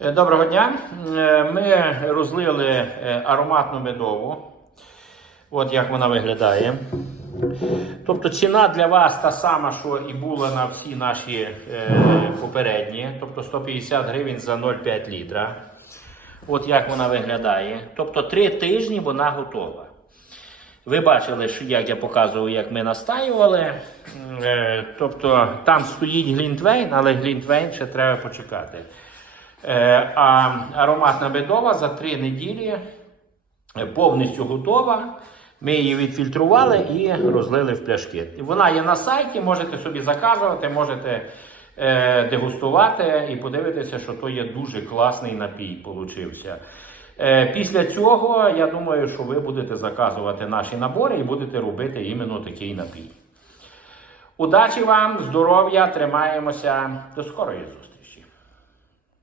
Е, Доброго дня. Е, Ми розлили е, ароматну медову. От як вона виглядає. Тобто ціна для вас та сама, що і була на всі наші попередні, тобто 150 гривень за 0,5 літра. От як вона виглядає. Тобто 3 тижні вона готова. Ви бачили, що як я показував, як ми настаювали. Тобто там стоїть глінтвейн, але глінтвейн ще треба почекати. Е, А ароматна медова за три неділі повністю готова. Ми її відфільтрували і розлили в пляшки. Вона є на сайті, можете собі заказувати, можете е, дегустувати і подивитися, що то є дуже класний напій. Получився. Е, після цього я думаю, що ви будете заказувати наші набори і будете робити іменно такий напій. Удачі вам, здоров'я, тримаємося. До скорої зустрічі!